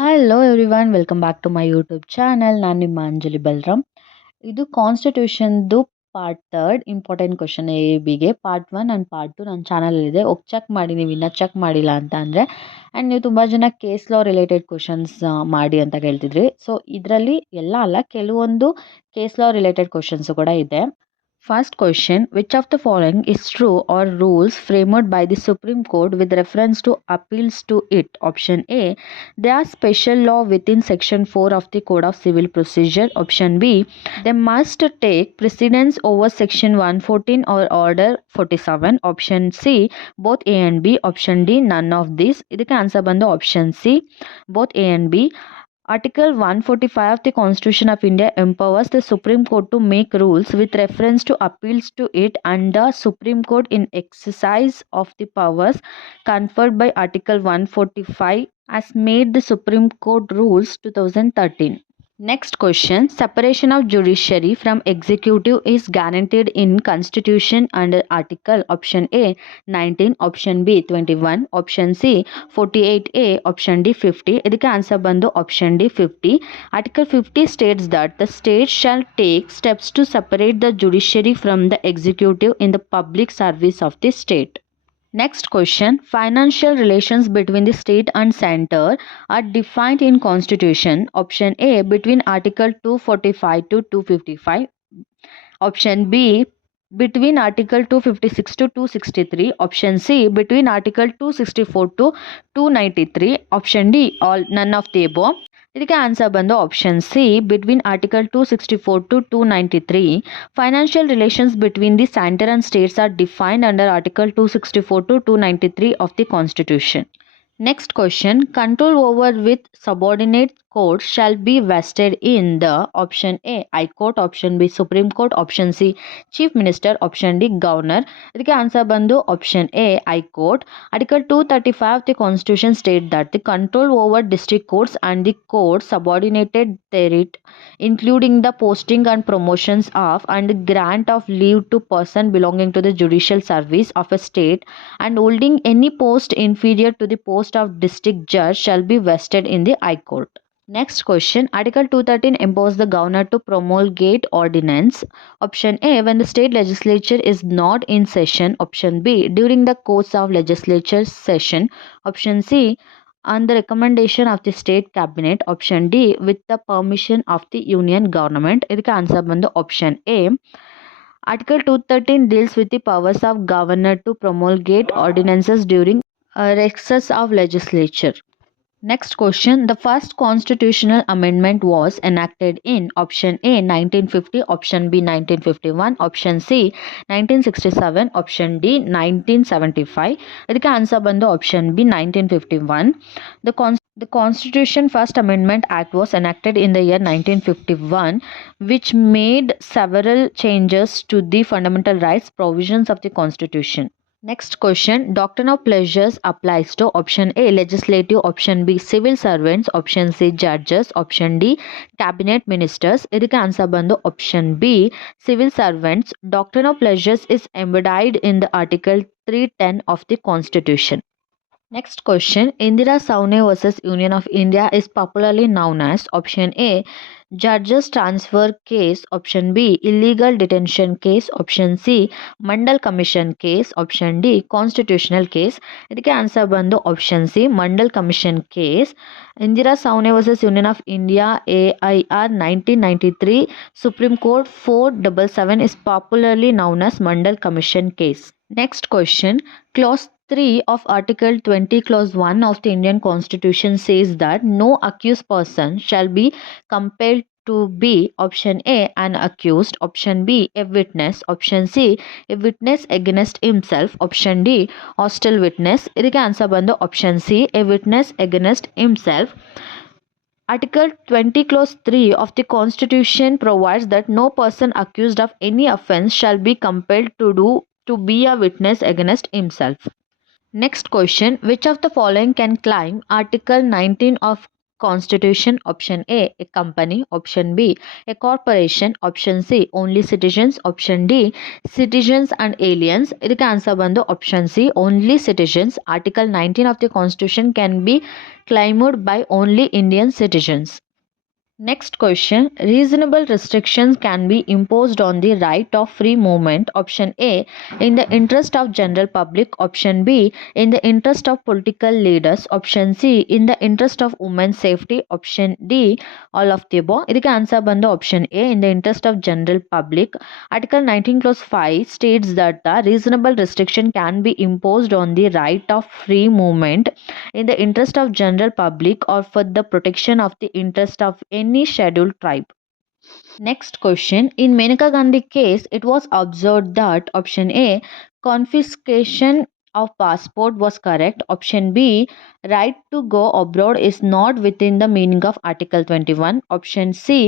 Hello everyone, welcome back to my YouTube channel. ನಾನು ನಿಮ್ಮ ಅಂಜಲಿ ಬಲ್ರಾಮ್. ಇದು ಕಾನ್ಸ್ಟಿಟ್ಯೂಷನ್ದು ಪಾರ್ಟ್ 3 ಇಂಪಾರ್ಟೆಂಟ್ ಕ್ವಶನ್ AIBಗೆ ಪಾರ್ಟ್ 1 ಆ್ಯಂಡ್ ಪಾರ್ಟ್ 2 ನನ್ನ ಚಾನಲಲ್ಲಿದೆ. ಹೋಗಿ ಚೆಕ್ ಮಾಡಿ ನೀವು ಇನ್ನೂ ಚೆಕ್ ಮಾಡಿಲ್ಲ ಅಂತ ಅಂದರೆ. ಆ್ಯಂಡ್ ನೀವು ತುಂಬ ಜನ ಕೇಸ್ ಲಾ ರಿಲೇಟೆಡ್ ಕ್ವಶನ್ಸ್ ಮಾಡಿ ಅಂತ ಕೇಳ್ತಿದ್ರಿ. ಸೊ ಇದರಲ್ಲಿ ಎಲ್ಲ ಅಲ್ಲ, ಕೆಲವೊಂದು ಕೇಸ್ ಲಾ ರಿಲೇಟೆಡ್ ಕ್ವಶನ್ಸು ಕೂಡ ಇದೆ. First question, which of the following is true or rules framed by the Supreme Court with reference to appeals to it? Option A, they are special law within section 4 of the Code of Civil Procedure. Option B, they must take precedence over section 114 or order 47. Option C, both A and B. Option D, none of these. ಇದಕ್ಕೆ answer ಬಂದು option C, both A and B. Article 145 of the Constitution of India empowers the Supreme Court to make rules with reference to appeals to it, and the Supreme Court, in exercise of the powers conferred by Article 145, has made the Supreme Court rules 2013. Next question, separation of judiciary from executive is guaranteed in Constitution under Article option A 19, option B 21, option C 48A, option D 50. ಇದಕ್ಕೆ answer ಬಂದು option D 50. Article 50 states that the state shall take steps to separate the judiciary from the executive in the public service of the state. Next question, financial relations between the state and center are defined in Constitution. Option A, between Article 245 to 255. Option B, between Article 256 to 263. Option C, between Article 264 to 293. Option D, all none of the above. ಇದಕ್ಕೆ answer ಬಂದು option C, between article 264 to 293. Financial relations between the center and states are defined under Article 264 to 293 of the Constitution. Next question, control over with subordinate courts shall be vested in the option A, High Court, option B, Supreme Court, option C, Chief Minister, option D, Governor. ಇದಕ್ಕೆ answer ಬಂದು option A, High Court. Article 235 of the Constitution state that the control over district courts and the courts subordinated thereto, including the posting and promotions of and grant of leave to person belonging to the judicial service of a state and holding any post inferior to the post of district judge shall be vested in the High Court. Next question, Article 213 empowers the governor to promulgate ordinance. Option A, when the state legislature is not in session. Option B, during the course of legislature session. Option C, on the recommendation of the state cabinet. Option D, with the permission of the union government. ಇದಕ್ಕೆ answer ಬಂದು option A. Article 213 deals with the powers of governor to promulgate ordinances during recess of legislature. Next question, the first constitutional amendment was enacted in option A 1950, option B 1951, option C 1967, option D 1975. ಇದಕ್ಕೆ answer ಬಂದು option B 1951. The Constitution First Amendment Act was enacted in the year 1951, which made several changes to the fundamental rights provisions of the Constitution. Next question, Doctrine of Pleasures applies to option A, legislative, option B, civil servants, option C, judges, option D, cabinet ministers. ಇದಕ್ಕೆ answer ಬಂದು option B, civil servants. Doctrine of Pleasures is embodied in the Article 310 of the Constitution. Next question, Indira Saune versus Union of India is popularly known as option A, judges transfer case, option B, illegal detention case, option C, Mandal Commission case, option D, constitutional case. ಇದಕ್ಕೆ answer ಬಂದು option C, Mandal commission case. Indira Sawhney versus Union of India AIR 1993 Supreme Court 477 is popularly known as Mandal Commission case. Next question, Clause 3 of Article 20, Clause 1 of the Indian Constitution says that no accused person shall be compelled to be option A, an accused, option B, a witness, option C, a witness against himself, option D, hostile witness. ಇದಕ್ಕೆ answer ಬಂದು option C, a witness against himself. Article 20, Clause 3 of the Constitution provides that no person accused of any offence shall be compelled to be a witness against himself. Next question, which of the following can claim Article 19 of constitution, option A, a company, option B, a corporation, option C, only citizens, option D, citizens and aliens. ಇದಕ್ಕೆ answer ಬಂದು option C, only citizens. Article 19 of the constitution can be claimed by only Indian citizens. Next question. Reasonable restrictions can be imposed on the right of free movement. Option A, in the interest of general public. Option B, in the interest of political leaders. Option C, in the interest of women's safety. Option D, all of the above. ಇದಕ್ಕೆ answer ಬಂದು option A, in the interest of general public. Article 19 clause 5 states that the reasonable restriction can be imposed on the right of free movement in the interest of general public or for the protection of the interest of any scheduled tribe. Next question. In Maneka Gandhi case, it was observed that option A, confiscation of passport was correct. Option B, right to go abroad is not within the meaning of Article 21. Option C,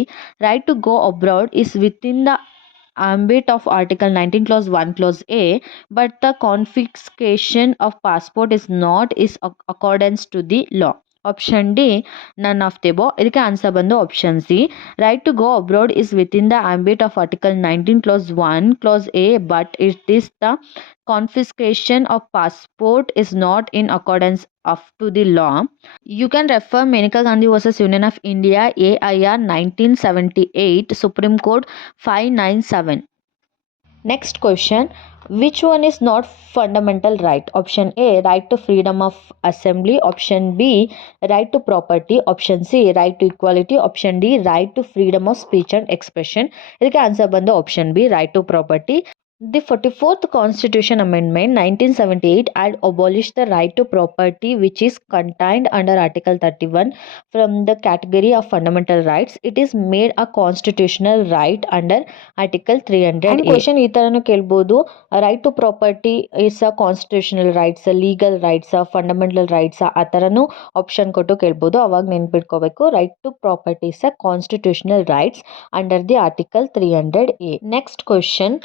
right to go abroad is within the ambit of Article 19 clause 1 clause A, but the confiscation of passport is not is accordance to the law. Option D, none of the above. ಇದಕ್ಕೆ answer ಬಂದು option C, right to go abroad is within the ambit of Article 19 clause 1 clause A, but it is the confiscation of passport is not in accordance of to the law. You can refer Maneka Gandhi versus Union of India, AIR 1978, Supreme Court 597. Next question. Which one is not fundamental right? Option A, right to freedom of assembly. Option B, right to property. Option C, right to equality. Option D, right to freedom of speech and expression. ಇದಕ್ಕೆ answer ಬಂದು option B, right to property. The 44th Constitution Amendment 1978 had abolished the right to property, which is contained under Article 31 from the category of fundamental rights. It is made a constitutional right under Article 300. And question ಈ ತರನು ಕೇಳ್ಬೋದು, right to property is a constitutional rights, legal rights, fundamental rights, ಆ ಥರನೂ option ಕೊಟ್ಟು ಕೇಳ್ಬೋದು. ಅವಾಗ ನೆನ್ಪಿಟ್ಕೋಬೇಕು, right to property is a constitutional rights under the article 300A. Next question.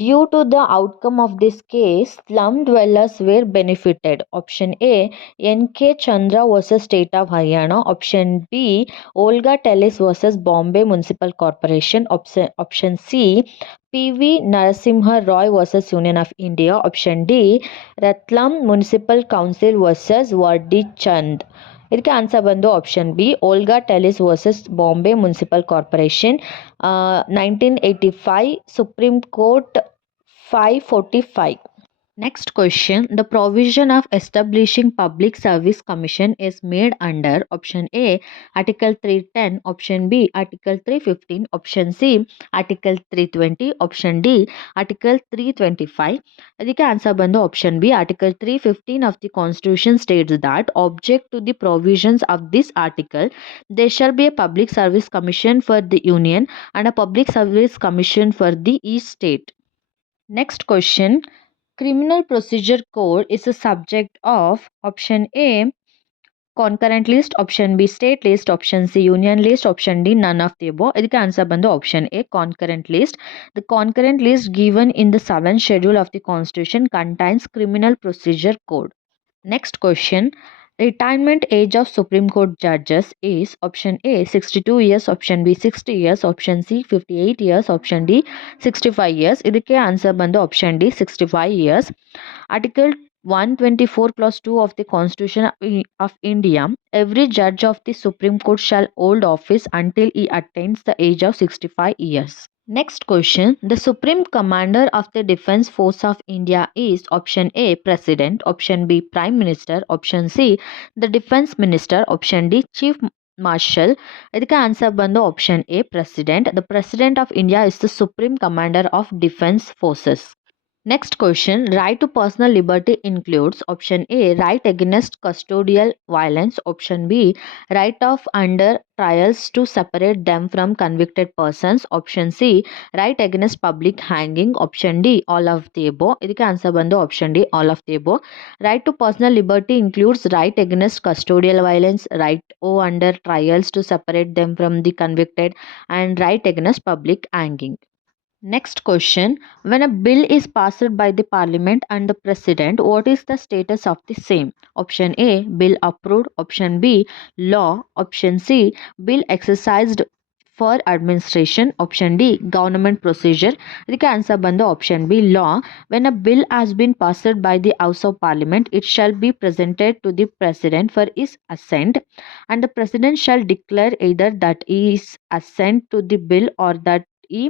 Due to the outcome of this case, slum dwellers were benefited. Option A, N.K. Chandra versus State of Haryana. Option B, Olga Tellis versus Bombay Municipal Corporation. Option C, P.V. Narasimha Roy versus Union of India. Option D, Ratlam Municipal Council versus Vardi Chand. ಇದಕ್ಕೆ answer ಬಂದು option B, Olga Tellis versus Bombay municipal corporation, 1985, supreme court 545. Next question. The provision of establishing Public Service Commission is made under option A, Article 310, option B, Article 315, option C, Article 320, option D, Article 325. ಅದಕ್ಕೆ answer ಬಂದು option B, Article 315 of the Constitution states that object to the provisions of this article, there shall be a Public Service Commission for the Union and a Public Service Commission for the each state. Next question. Criminal Procedure Code is a subject of option A, concurrent list, option B, state list, option C, union list, option D, none of the above. ಇದಕ್ಕೆ answer ಬಂದು option A, concurrent list. The concurrent list given in the 7th schedule of the Constitution contains Criminal Procedure Code. Next question. Retirement age of Supreme Court judges is option A, 62 years, option B, 60 years, option C, 58 years, option D, 65 years. ಇದಕ್ಕೆ answer ಬಂದು option D, 65 years. Article 124 clause 2 of the Constitution of India, every judge of the Supreme Court shall hold office until he attains the age of 65 years. Next question. The Supreme Commander of the Defence Force of India is option A, President, option B, Prime Minister, option C, the Defence Minister, option D, Chief Marshal. ಇದಕ್ಕೆ answer ಬಂದು option A, President. The President of India is the Supreme Commander of Defence Forces. Next question. Right to personal liberty includes option A, right against custodial violence, option B, right of under trials to separate them from convicted persons, option C, right against public hanging, option D, all of the above. ಇದಕ್ಕೆ answer ಬಂದು option D, all of the above. Right to personal liberty includes right against custodial violence, right under trials to separate them from the convicted, and right against public hanging. Next question. When a bill is passed by the parliament and the president, what is the status of the same? Option A, bill approved. Option B, law. Option C, bill exercised for administration. Option D, government procedure. ಇದಕ್ಕೆ answer ಬಂದು option B, law. When a bill has been passed by the house of parliament, it shall be presented to the president for his assent, and the president shall declare either that he is assent to the bill or that he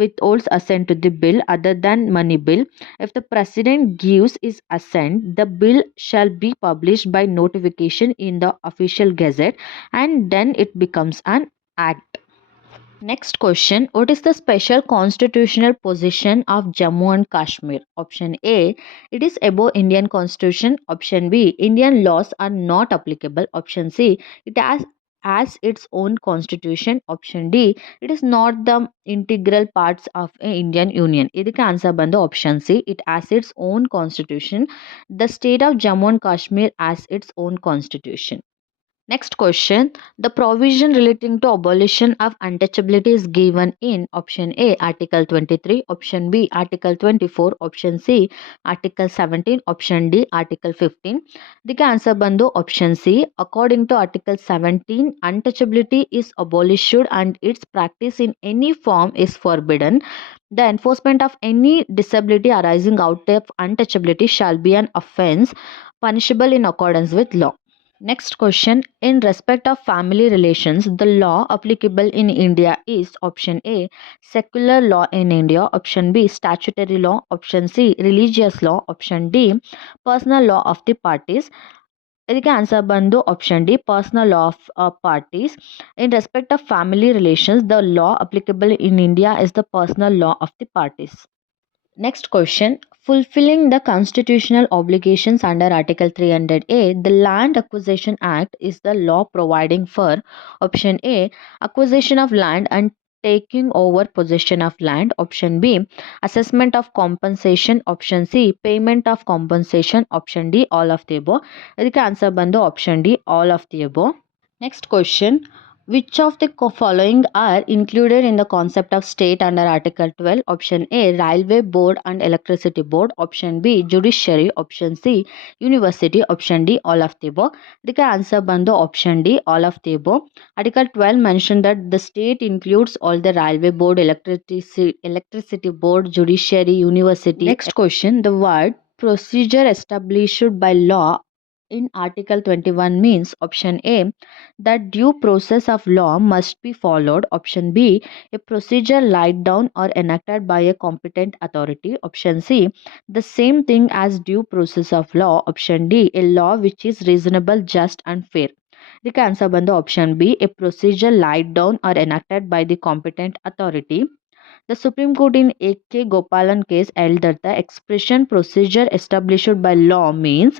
withholds assent to the bill other than money bill. If the president gives his assent, the bill shall be published by notification in the official gazette, and then it becomes an act. Next question. What is the special constitutional position of Jammu and Kashmir? Option A, it is above Indian constitution. Option B, Indian laws are not applicable. Option C, it has its own constitution. Option D, it is not the integral parts of a Indian union. ಇದಕ್ಕೆ answer ಬಂದು option C, it has its own constitution. The state of Jammu and Kashmir has its own constitution. Next question. The provision relating to abolition of untouchability is given in option A, Article 23, option B, Article 24, option C, Article 17, option D, Article 15. The answer bandu option C. According to Article 17, untouchability is abolished and its practice in any form is forbidden. The enforcement of any disability arising out of untouchability shall be an offence punishable in accordance with law. Next question. In respect of family relations, the law applicable in India is option A, secular law in India. Option B, statutory law. Option C, religious law. Option D, personal law of the parties. ಇದಕ್ಕೆ answer ಬಂದು option D, personal law of parties. In respect of family relations, the law applicable in India is the personal law of the parties. Next question. Fulfilling the constitutional obligations under Article 300A, the Land Acquisition Act is the law providing for option A, acquisition of land and taking over possession of land. Option B, assessment of compensation. Option C, payment of compensation. Option D, all of the above. ಇದಕ್ಕೆ answer ಬಂದು option D, all of the above. Next question. Which of the following are included in the concept of state under Article 12? Option A, Railway Board and Electricity Board. Option B, Judiciary. Option C, University. Option D, all of the above. The answer bandu option D, all of the above. Article 12 mentioned that the state includes all the Railway Board, Electricity Board, Judiciary, University. Next question. The word procedure established by law in Article 21 means option A, that due process of law must be followed. Option B, a procedure laid down or enacted by a competent authority. Option C, the same thing as due process of law. Option D, a law which is reasonable, just and fair. The answer bandu option B, a procedure laid down or enacted by the competent authority. The Supreme Court in A.K. Gopalan case held that the expression procedure established by law means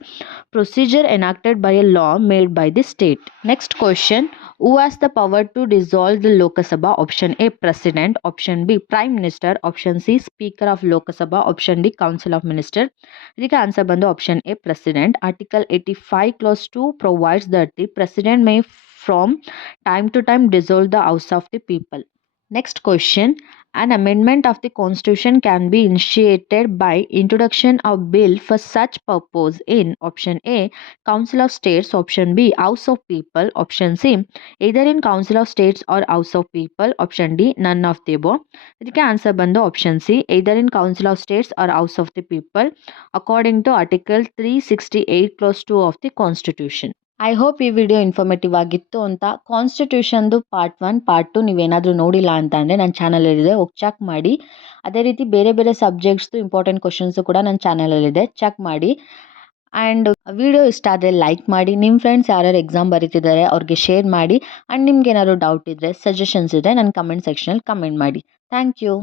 procedure enacted by a law made by the state. Next question. Who has the power to dissolve the Lok Sabha? Option A, President. Option B, Prime Minister. Option C, Speaker of Lok Sabha. Option D, Council of Ministers. The answer bandu option A, President. Article 85 clause 2 provides that the President may from time to time dissolve the House of the People. Next question. An amendment of the Constitution can be initiated by introduction of bill for such purpose in option A, Council of States. Option B, House of People. Option C, either in Council of States or House of People. Option D, none of the above. ಇದಕ್ಕೆ answer ಬಂದು option C, either in Council of States or House of the People according to Article 368 clause 2 of the Constitution. I hope ಈ video informative ಆಗಿತ್ತು ಅಂತ. ಕಾನ್ಸ್ಟಿಟ್ಯೂಷನ್ದು part 1 part 2 ನೀವೇನಾದರೂ ನೋಡಿಲ್ಲ ಅಂತ ಅಂದರೆ ನನ್ನ ಚಾನಲಲ್ಲಿದೆ, ಹೋಗಿ ಚೆಕ್ ಮಾಡಿ. ಅದೇ ರೀತಿ ಬೇರೆ ಬೇರೆ ಸಬ್ಜೆಕ್ಟ್ಸ್ದು ಇಂಪಾರ್ಟೆಂಟ್ ಕ್ವಶನ್ಸು ಕೂಡ ನನ್ನ ಚಾನಲಲ್ಲಿದೆ, ಚೆಕ್ ಮಾಡಿ. ಆ್ಯಂಡ್ ವಿಡಿಯೋ ಇಷ್ಟ ಆದರೆ ಲೈಕ್ ಮಾಡಿ, ನಿಮ್ಮ ಫ್ರೆಂಡ್ಸ್ ಯಾರ್ಯಾರು ಎಕ್ಸಾಮ್ ಬರೀತಿದ್ದಾರೆ ಅವ್ರಿಗೆ ಶೇರ್ ಮಾಡಿ. ಆ್ಯಂಡ್ ನಿಮ್ಗೆ ಏನಾದ್ರು ಡೌಟ್ ಇದ್ದರೆ, ಸಜೆಷನ್ಸ್ ಇದ್ದರೆ ನನ್ನ ಕಮೆಂಟ್ ಸೆಕ್ಷನಲ್ಲಿ ಕಮೆಂಟ್ ಮಾಡಿ. Thank you.